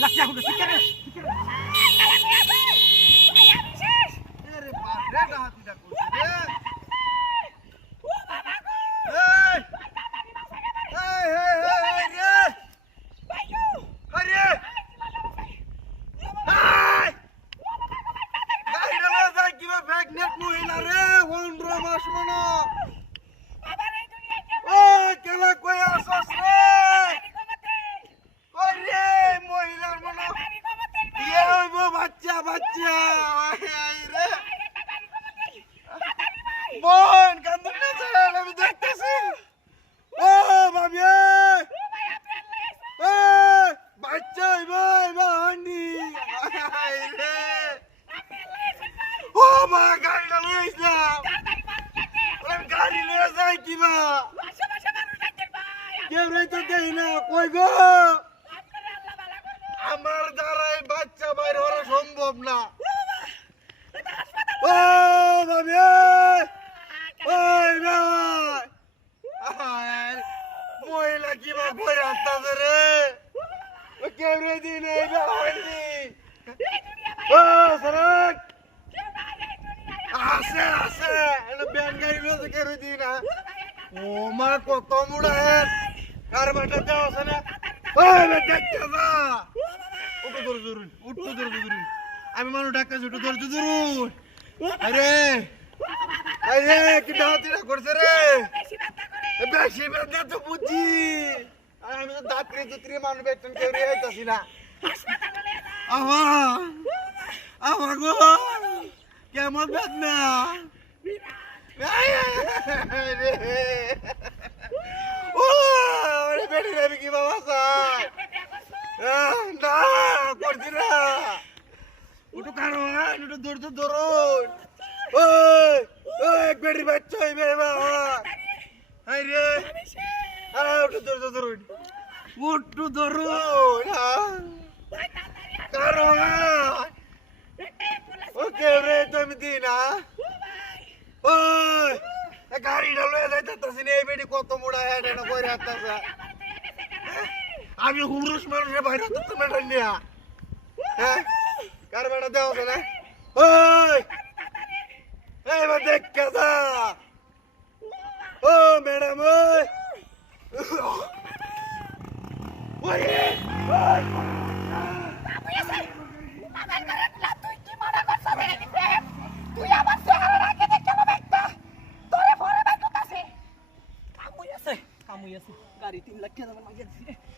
লাগছে এখন শিকারে আরে বাপ রে ডাহাতিটা করছে রে বোন কান্দন না চাল আমি দেখতেছি ও ভাবি বাচ্চা ভাই বাহানি রে ও মা গাড়িটা লয়ে আসলাম গাড়ি লয়ে যাই কিবা কেউ তো দেই না কই গো আমার দ্বারাই বাচ্চা বাইর হওয়া সম্ভব না ও ভাবি ওই ভাই মহিলা কিবা বই আসতেছে রে কেউ রে দিন এই বাহানি ও সরক আছে আছে এটা ব্যান গাড়ি লয়ে কেউ দিন না ও মা কত মুড়া হে কার বাটা দেওয়া আছে না ওই দেখতে যা উঠো ধরে ধরুন উঠো ধরে ধরুন আমি মানুষ ডাক্তার উঠো ধরে ধরুন আরে আরে কি ডাহাতিটা করছে রে বেশি বেদনা তো বুঝি আমি তো দাঁতরে দুতরে মানুষ বেতন কেউ রে আইতাছি না আহা আহা গো কেমন বেদনা ও আরে বেটি রে কি বাবা সাই না করছি না উঠো কারো উঠো দৌড় তো দৌড় ওই ওই এক বেটির বাচ্চা হইবে বাবা হাই রে আরে উঠো দৌড় তো দৌড় উঠো দৌড় কারো ওকে রে তুমি দিনা ওই গাড়িটা লয়ে যাইতেছি না এই বেটি কত মোড়া হেড না কইরা আসতেছে আমি হুরুস মানুষের বাইরে তো তুমি নিয়া হ্যাঁ কার বেটা দেওয়া আছে না ওই এই বা দেখ কাজা ও ম্যাডাম ওই ওই